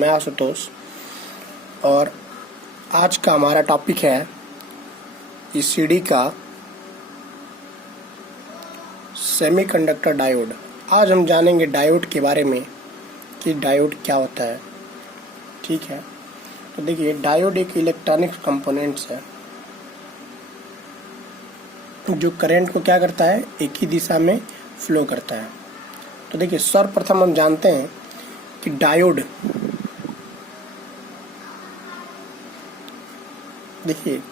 मैं आशुतोष और आज का हमारा टॉपिक है ईसीडी का सेमीकंडक्टर डायोड। आज हम जानेंगे डायोड के बारे में कि डायोड क्या होता है। ठीक है, तो देखिए डायोड एक इलेक्ट्रॉनिक कंपोनेंट्स है जो करंट को क्या करता है, एक ही दिशा में फ्लो करता है। तो देखिए सर्वप्रथम हम जानते हैं कि डायोड, देखिए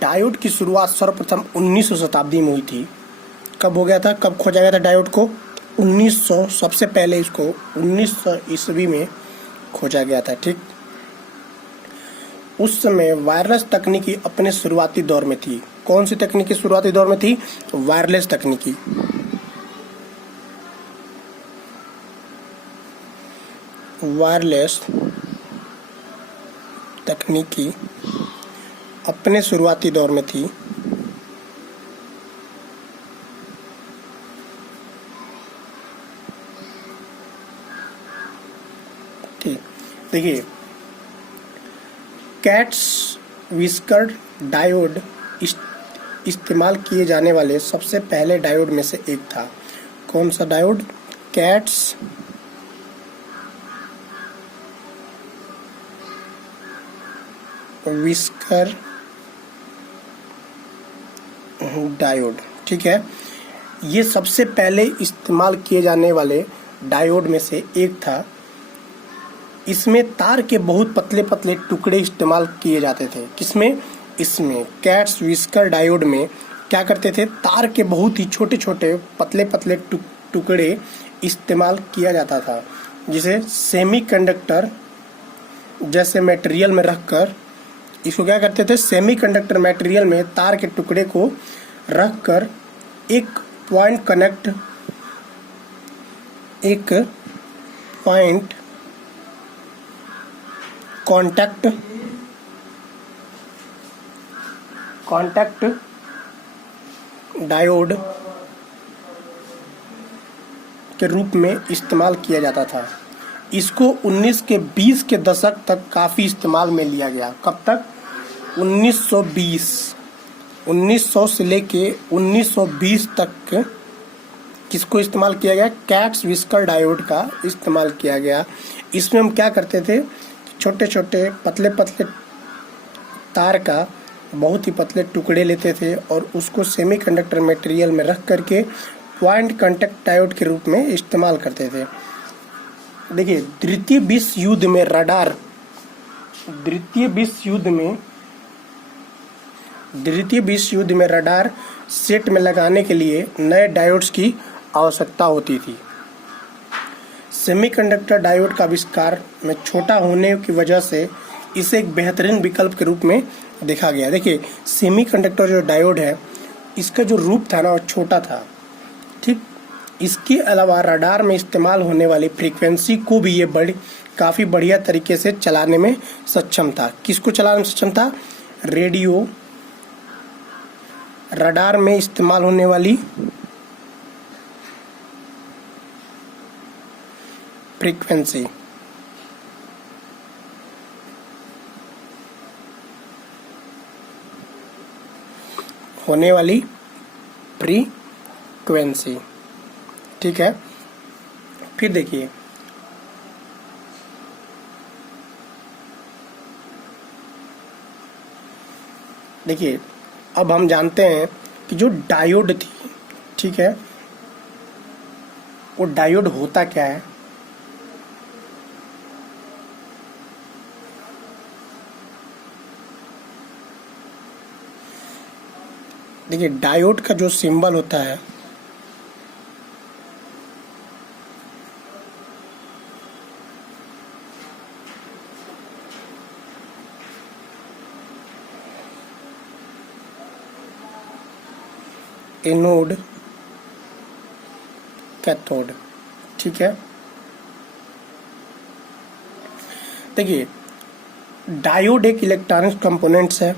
डायोड की शुरुआत सर्वप्रथम 1900 शताब्दी में हुई थी। कब हो गया था, कब खोजा गया था डायोड को? 1900, सबसे पहले इसको 1900 ईस्वी में खोजा गया था। ठीक, उस समय वायरलेस तकनीकी अपने शुरुआती दौर में थी। कौन सी तकनीकी शुरुआती दौर में थी? वायरलेस तकनीकी। वायरलेस तकनीकी अपने शुरुआती दौर में थी। ठीक, देखिए कैट्स व्हिस्कर डायोड इस्तेमाल किए जाने वाले सबसे पहले डायोड में से एक था। कौन सा डायोड? Cats whisker diode. ठीक है, ये सबसे पहले इस्तेमाल किए जाने वाले डायोड में से एक था। इसमें तार के बहुत पतले पतले टुकड़े इस्तेमाल किए जाते थे। किसमें? इसमें कैट्स व्हिस्कर डायोड में क्या करते थे, तार के बहुत ही छोटे छोटे पतले पतले टुकड़े इस्तेमाल किया जाता था, जिसे सेमीकंडक्टर जैसे मटेरियल में रखकर इसको क्या करते थे, सेमीकंडक्टर मटेरियल में तार के टुकड़े को रखकर एक पॉइंट कॉन्टैक्ट डायोड के रूप में इस्तेमाल किया जाता था। इसको 19 के 20 के दशक तक काफी इस्तेमाल में लिया गया। कब तक? 1900 से लेके 1920 तक किसको इस्तेमाल किया गया? कैट्स व्हिस्कर डायोड का इस्तेमाल किया गया। इसमें हम क्या करते थे, छोटे छोटे पतले पतले तार का बहुत ही पतले टुकड़े लेते थे और उसको सेमीकंडक्टर मटेरियल में रख करके पॉइंट कॉन्टैक्ट डायोड के रूप में इस्तेमाल करते थे। देखिए द्वितीय विश्व युद्ध में रडार सेट में लगाने के लिए नए डायोड्स की आवश्यकता होती थी। सेमीकंडक्टर डायोड का आविष्कार में छोटा होने की वजह से इसे एक बेहतरीन विकल्प के रूप में देखा गया। देखिए सेमीकंडक्टर जो डायोड है, इसका जो रूप था ना वो छोटा था। ठीक, इसके अलावा रडार में इस्तेमाल होने वाली फ्रीक्वेंसी को भी ये काफी बढ़िया तरीके से चलाने में सक्षम था। किसको चलाने में सक्षम था? रेडियो रडार में इस्तेमाल होने वाली फ्रीक्वेंसी। ठीक है, फिर देखिए अब हम जानते हैं कि जो डायोड थी, ठीक है, वो डायोड होता क्या है। देखिए डायोड का जो सिंबल होता है एनोड, कैथोड। ठीक है, देखिए डायोड एक इलेक्ट्रॉनिक कंपोनेंट्स है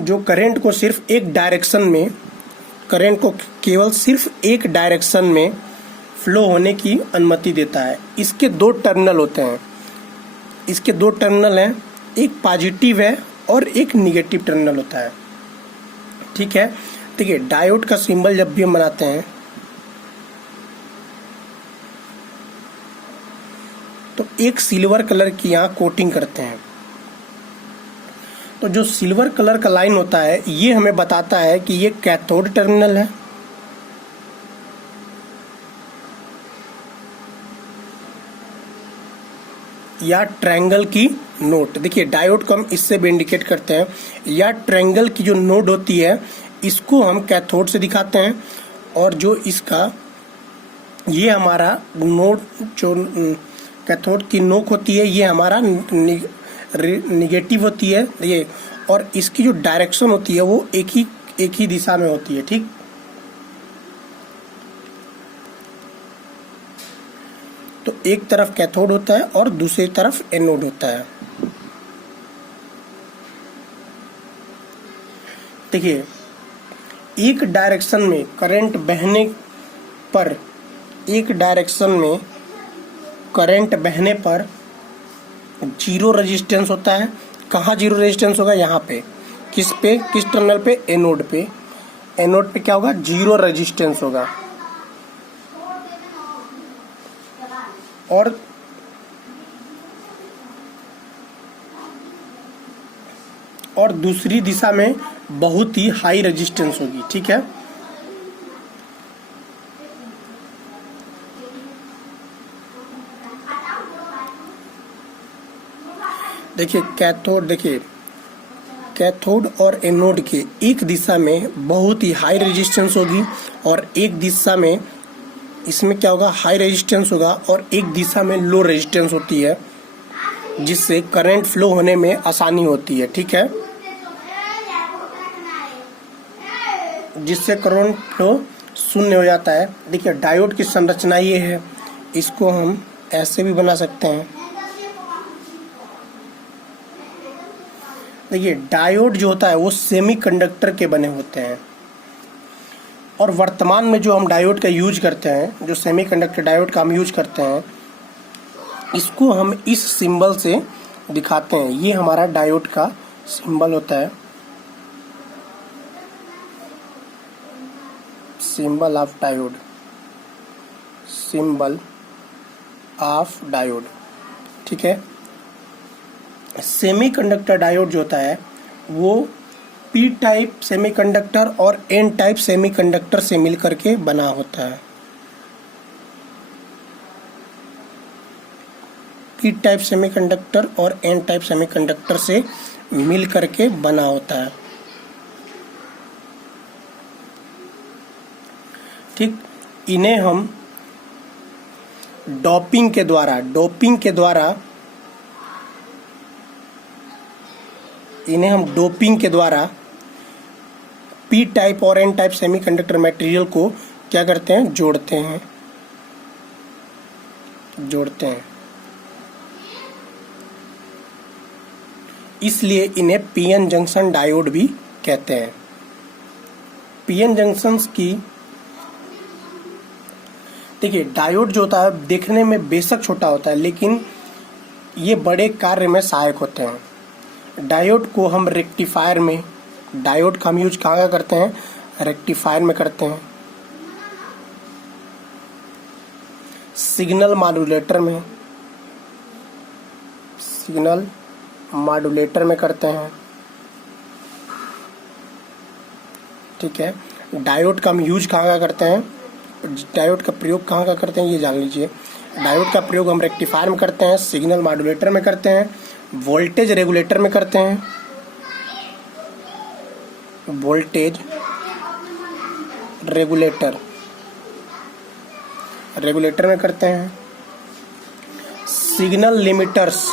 जो करंट को सिर्फ एक डायरेक्शन में, करंट को केवल सिर्फ एक डायरेक्शन में फ्लो होने की अनुमति देता है। इसके दो टर्मिनल होते हैं, इसके दो टर्मिनल हैं, एक पॉजिटिव है और एक निगेटिव टर्मिनल होता है। ठीक है, देखिए डायोड का सिंबल जब भी हम बनाते हैं तो एक सिल्वर कलर की यहाँ कोटिंग करते हैं। तो जो सिल्वर कलर का लाइन होता है ये हमें बताता है कि ये कैथोड टर्मिनल है, या ट्रायंगल की नोट। देखिए डायोड को हम इससे भी इंडिकेट करते हैं, या ट्रायंगल की जो नोड होती है इसको हम कैथोड से दिखाते हैं, और जो इसका ये हमारा नोड जो कैथोड की नोक होती है ये हमारा निगेटिव होती है ये, और इसकी जो डायरेक्शन होती है वो एक ही दिशा में होती है। ठीक, तो एक तरफ कैथोड होता है और दूसरी तरफ एनोड होता है। देखिए एक डायरेक्शन में करंट बहने पर, एक डायरेक्शन में करंट बहने पर जीरो रेजिस्टेंस होता है। कहाँ जीरो रेजिस्टेंस होगा? यहाँ पे। किस पे? किस टर्मिनल पे? एनोड पे। एनोड पे क्या होगा? जीरो रेजिस्टेंस होगा। और दूसरी दिशा में बहुत ही हाई रेजिस्टेंस होगी। ठीक है, देखिए कैथोड और एनोड के एक दिशा में बहुत ही हाई रेजिस्टेंस होगी और एक दिशा में इसमें क्या होगा? हाई रेजिस्टेंस होगा, और एक दिशा में लो रेजिस्टेंस होती है जिससे करंट फ्लो होने में आसानी होती है। ठीक है, जिससे करंट फ्लो शून्य हो जाता है। देखिए डायोड की संरचना ये है, इसको हम ऐसे भी बना सकते हैं। देखिए डायोड जो होता है वो सेमीकंडक्टर के बने होते हैं, और वर्तमान में जो हम डायोड का यूज करते हैं, जो सेमीकंडक्टर डायोड का हम यूज करते हैं, इसको हम इस सिंबल से दिखाते हैं। ये हमारा डायोड का सिंबल होता है, symbol of diode, symbol of diode. ठीक है, सेमीकंडक्टर डायोड जो होता है वो पी टाइप सेमीकंडक्टर और एन टाइप सेमीकंडक्टर से मिलकर के बना होता है। पी टाइप सेमीकंडक्टर और एन टाइप सेमीकंडक्टर से मिलकर के बना होता है। ठीक, इन्हें हम डोपिंग के द्वारा पी टाइप और एन टाइप सेमीकंडक्टर मटेरियल को क्या करते हैं? जोड़ते हैं। इसलिए इन्हें पीएन जंक्शन डायोड भी कहते हैं। पीएन जंक्शंस की, देखिए डायोड जो होता है देखने में बेशक छोटा होता है लेकिन ये बड़े कार्य में सहायक होते हैं। डायोड को हम रेक्टिफायर में, डायोड का हम यूज कहाँ करते हैं? रेक्टिफायर में करते हैं, सिग्नल मॉड्यूलेटर में करते हैं। ठीक है, डायोड का हम यूज कहाँ करते हैं? डायोड का प्रयोग कहाँ करते हैं ये जान लीजिए। डायोड का प्रयोग हम रेक्टिफायर में करते हैं, सिग्नल मॉड्यूलेटर में करते हैं, वोल्टेज रेगुलेटर में करते हैं, वोल्टेज रेगुलेटर में करते हैं, सिग्नल लिमिटर्स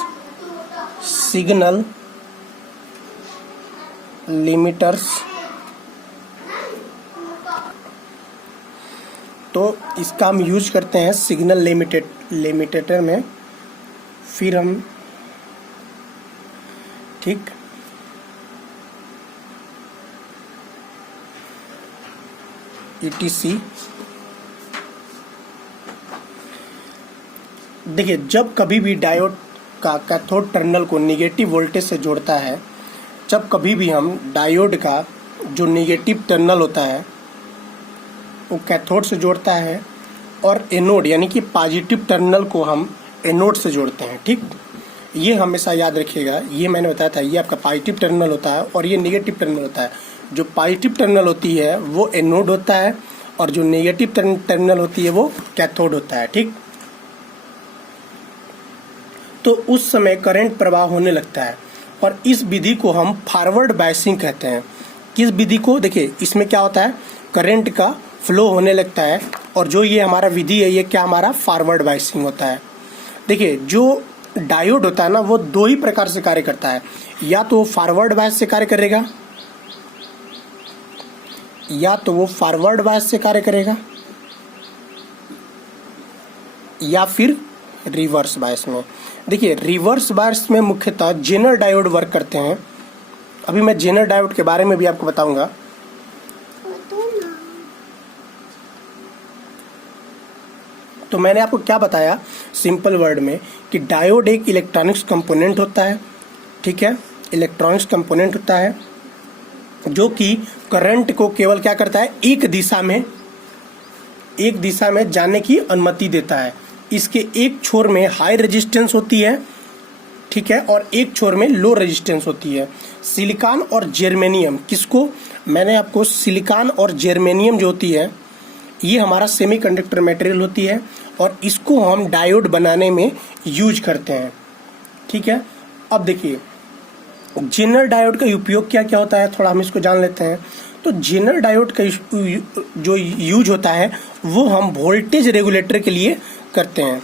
तो इसका हम यूज करते हैं सिग्नल लिमिटेटर में। फिर हम ठीक ETC देखिए, जब कभी भी डायोड का कैथोड टर्मिनल को निगेटिव वोल्टेज से जोड़ता है, जब कभी भी हम डायोड का जो निगेटिव टर्मिनल होता है वो कैथोड से जोड़ता है और एनोड यानी कि पॉजिटिव टर्मिनल को हम एनोड से जोड़ते हैं, ठीक। ये हमेशा याद रखिएगा, ये मैंने बताया था, ये आपका पॉजिटिव टर्मिनल होता है और ये निगेटिव टर्मिनल होता है। जो पॉजिटिव टर्मिनल होती है वो एनोड होता है और जो नेगेटिव टर्मिनल होती है वो कैथोड होता है, ठीक। तो उस समय करंट प्रवाह होने लगता है और इस विधि को हम फॉरवर्ड बायसिंग कहते हैं। किस विधि को? देखिए, इसमें क्या होता है, करंट का फ्लो होने लगता है और जो ये हमारा विधि है ये क्या हमारा फॉरवर्ड बायसिंग होता है। देखिए, जो डायोड होता है ना वो दो ही प्रकार से कार्य करता है, या तो वो फॉरवर्ड बायस से कार्य करेगा, या तो वो फॉरवर्ड बायस से कार्य करेगा, या फिर रिवर्स बायस में। देखिए, रिवर्स बायस में मुख्यतः जेनर डायोड वर्क करते हैं। अभी मैं जेनर डायोड के बारे में भी आपको बताऊंगा। तो मैंने आपको क्या बताया सिंपल वर्ड में कि डायोड एक इलेक्ट्रॉनिक्स कंपोनेंट होता है, ठीक है, इलेक्ट्रॉनिक्स कंपोनेंट होता है जो कि करंट को केवल क्या करता है, एक दिशा में जाने की अनुमति देता है। इसके एक छोर में हाई रेजिस्टेंस होती है, ठीक है, और एक छोर में लो रेजिस्टेंस होती है। सिलिकॉन और जर्मेनियम, किसको मैंने आपको सिलिकॉन और जर्मेनियम जो होती है ये हमारा सेमीकंडक्टर मटेरियल होती है और इसको हम डायोड बनाने में यूज करते हैं, ठीक है। अब देखिए, जेनर डायोड का उपयोग क्या क्या होता है, थोड़ा हम इसको जान लेते हैं। तो जेनर डायोड का जो यूज होता है वो हम वोल्टेज रेगुलेटर के लिए करते हैं।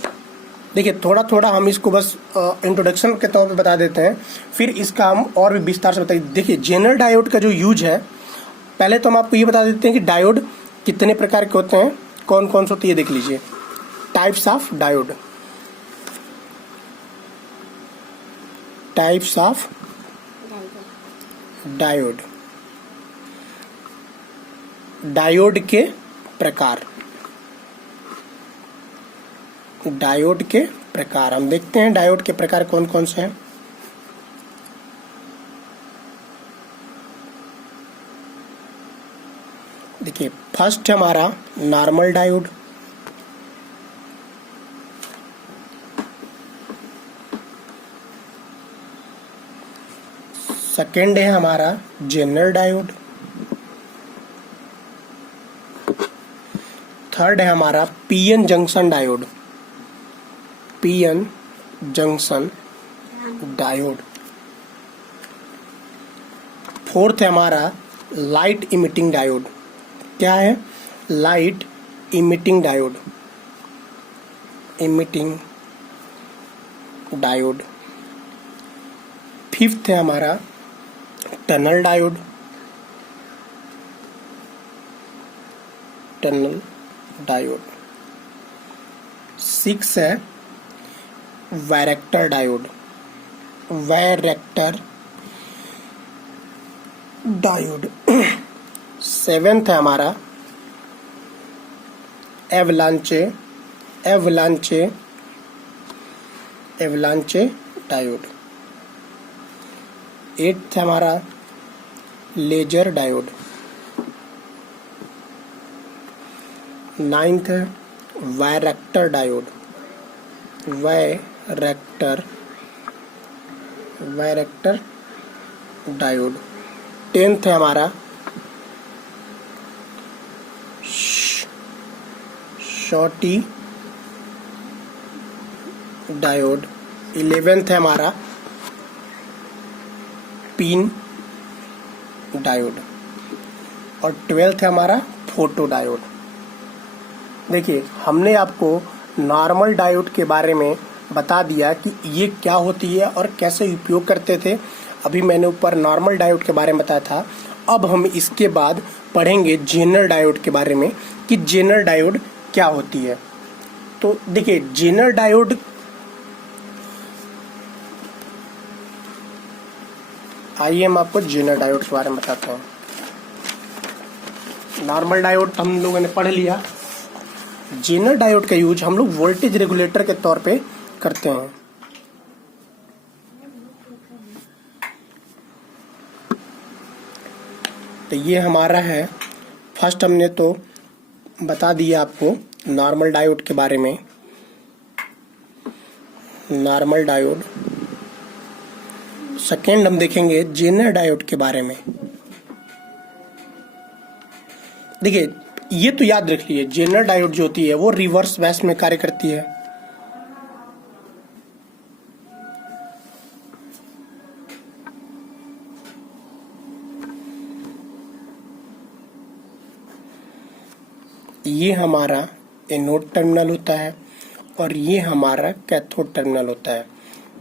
देखिए, थोड़ा थोड़ा हम इसको बस इंट्रोडक्शन के तौर पे बता देते हैं, फिर इसका हम और भी विस्तार से बताइए। देखिए, जेनर डायोड का जो यूज है, पहले तो हम आपको ये बता देते हैं कि डायोड कितने प्रकार के होते हैं, कौन कौन से होते हैं, ये देख लीजिए। Types of diode, types of diode, diode के प्रकार, डायोड के प्रकार हम देखते हैं डायोड के प्रकार कौन कौन से हैं। देखिए, फर्स्ट है हमारा नॉर्मल डायोड, सेकेंड है हमारा जेनर डायोड, थर्ड है हमारा PN junction diode, PN junction diode, fourth है हमारा लाइट इमिटिंग डायोड। क्या है? Light emitting diode, emitting diode. Fifth है हमारा tunnel diode, tunnel diode. Six है varactor diode, varactor diode. Seventh है हमारा avalanche, avalanche, avalanche diode. Eighth है हमारा लेजर डायोड। नाइन्थ है varactor diode, varactor, varactor diode. Tenth है हमारा शॉर्टी डायोड। 11th है हमारा पिन डायोड और 12th है हमारा फोटो डायोड। देखिए, हमने आपको नॉर्मल डायोड के बारे में बता दिया कि ये क्या होती है और कैसे उपयोग करते थे। अभी मैंने ऊपर नॉर्मल डायोड के बारे में बताया था। अब हम इसके बाद पढ़ेंगे जेनर डायोड के बारे में कि जेनर डायोड क्या होती है। तो देखिए, जेनर डायोड आइए हम आपको जेनर डायोड के बारे में बताते हैं। नॉर्मल डायोड हम लोगों ने पढ़ लिया। जेनर डायोड का यूज हम लोग वोल्टेज रेगुलेटर के तौर पे करते हैं। तो ये हमारा है, फर्स्ट हमने तो बता दिया आपको नॉर्मल डायोड के बारे में, नॉर्मल डायोड। सेकेंड हम देखेंगे जेनर डायोड के बारे में। देखिए ये तो याद रख लीजिए, जेनर डायोड जो होती है वो रिवर्स बैच में कार्य करती है। ये हमारा एनोड टर्मिनल होता है और ये हमारा कैथोड टर्मिनल होता है,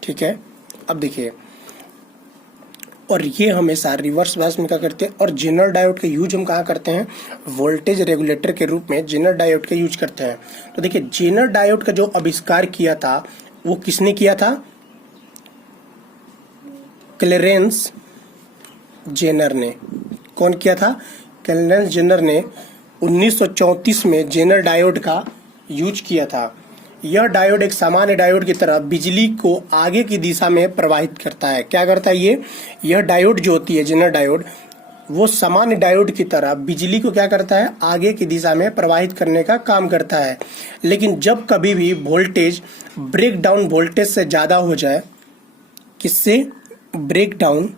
ठीक है। अब देखिए, और ये हमेशा रिवर्स बैच में क्या करते हैं, और जेनर डायोड का यूज हम कहाँ करते हैं, वोल्टेज रेगुलेटर के रूप में जेनर डायोड का यूज करते हैं। तो देखिए जेनर डायोड का जो आविष्कार किया था वो किसने किया था, क्लेरेंस जेनर ने। कौन किया था, क्लेरेंस जेनर ने 1934 में जेनर डायोड का यूज किया था। यह डायोड एक सामान्य डायोड की तरह बिजली को आगे की दिशा में प्रवाहित करता है। क्या करता है ये, यह डायोड जो होती है जेनर डायोड, वो सामान्य डायोड की तरह बिजली को क्या करता है, आगे की दिशा में प्रवाहित करने का काम करता है। लेकिन जब कभी भी वोल्टेज ब्रेक डाउन वोल्टेज से ज्यादा हो जाए, किससे, ब्रेक डाउन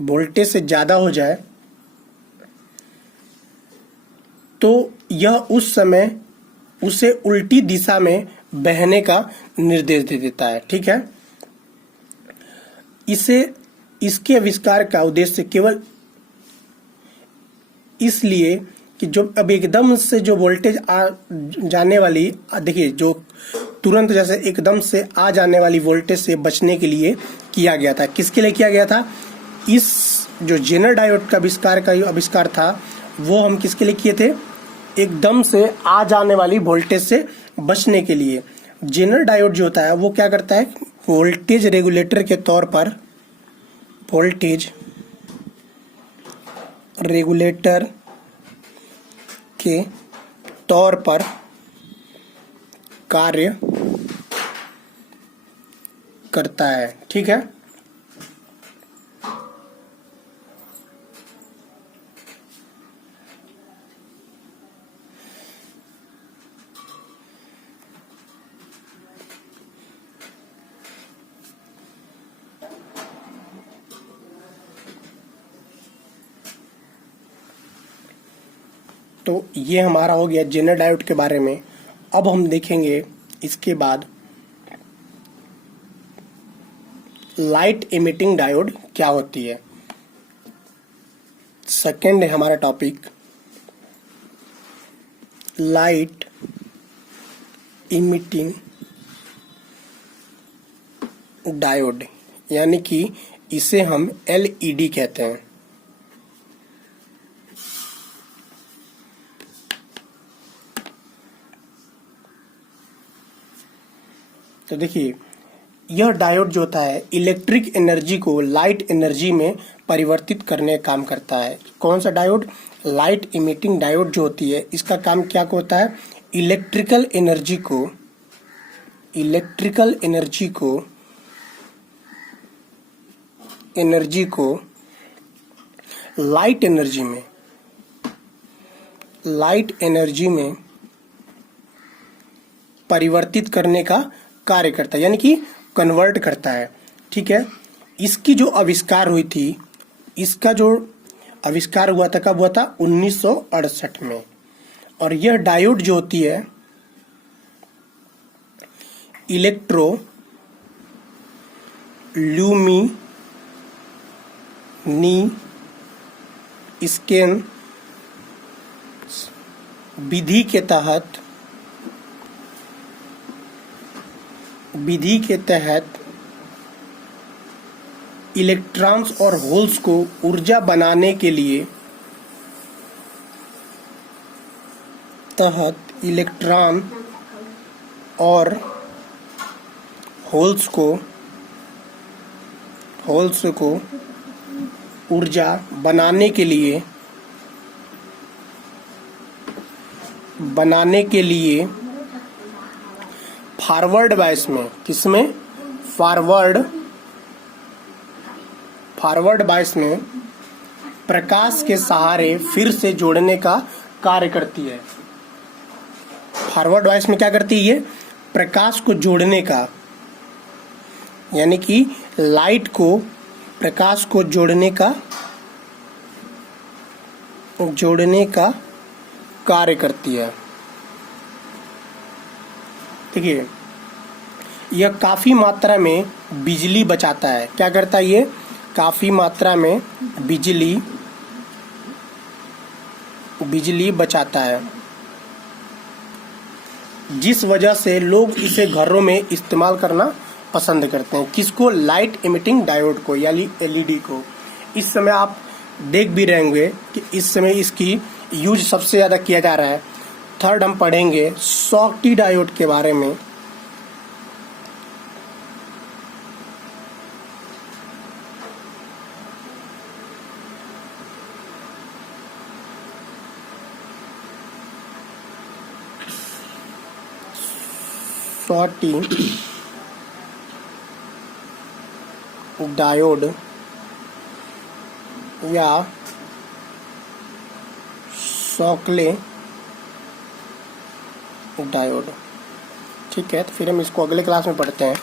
वोल्टेज से ज्यादा हो जाए, तो यह उस समय उसे उल्टी दिशा में बहने का निर्देश दे देता है, ठीक है। इसके आविष्कार का उद्देश्य केवल इसलिए कि जो अब एकदम से जो वोल्टेज आ जाने वाली, देखिए जो तुरंत जैसे एकदम से आ जाने वाली वोल्टेज से बचने के लिए किया गया था। किसके लिए किया गया था, इस जो जेनर डायोड का आविष्कार था वो हम किसके लिए किए थे, एकदम से आ जाने वाली वोल्टेज से बचने के लिए। जेनर डायोड जो होता है वो क्या करता है, वोल्टेज रेगुलेटर के तौर पर, वोल्टेज रेगुलेटर के तौर पर कार्य करता है, ठीक है। तो ये हमारा हो गया जेनर डायोड के बारे में। अब हम देखेंगे इसके बाद लाइट इमिटिंग डायोड क्या होती है। सेकेंड है हमारा टॉपिक, लाइट इमिटिंग डायोड, यानी कि इसे हम एलईडी कहते हैं। तो देखिए यह डायोड जो होता है इलेक्ट्रिक एनर्जी को लाइट एनर्जी में परिवर्तित करने का काम करता है। कौन सा डायोड, लाइट इमिटिंग डायोड जो होती है, इसका काम क्या होता है, इलेक्ट्रिकल एनर्जी को लाइट एनर्जी में परिवर्तित करने का कार्य करता है, यानी कि कन्वर्ट करता है, ठीक है। इसकी जो आविष्कार हुई थी, इसका जो आविष्कार हुआ था, कब हुआ था, 1968 में। और यह डायोड जो होती है इलेक्ट्रो ल्यूमिनेस्केंस विधि के तहत इलेक्ट्रॉन्स और होल्स को ऊर्जा बनाने के लिए इलेक्ट्रॉन और होल्स को ऊर्जा बनाने के लिए बनाने के लिए फॉरवर्ड बायस में, किसमें, फॉरवर्ड बायस में प्रकाश के सहारे फिर से जोड़ने का कार्य करती है। फॉरवर्ड बायस में क्या करती है? प्रकाश को जोड़ने का, यानी कि लाइट को, प्रकाश को जोड़ने का कार्य करती है। देखिए, यह काफी मात्रा में बिजली बचाता है। क्या करता है ये? काफी मात्रा में बिजली बचाता है, जिस वजह से लोग इसे घरों में इस्तेमाल करना पसंद करते हैं। किसको? लाइट इमिटिंग डायोड को, यानी एलईडी को। इस समय आप देख भी रहे होंगे कि इस समय इसकी यूज सबसे ज़्यादा किया जा रहा है। थर्ड हम पढ़ेंगे शॉटकी डायोड के बारे में। शॉटकी डायोड या शॉकले डायोड। ठीक है, तो फिर हम इसको अगले क्लास में पढ़ते हैं।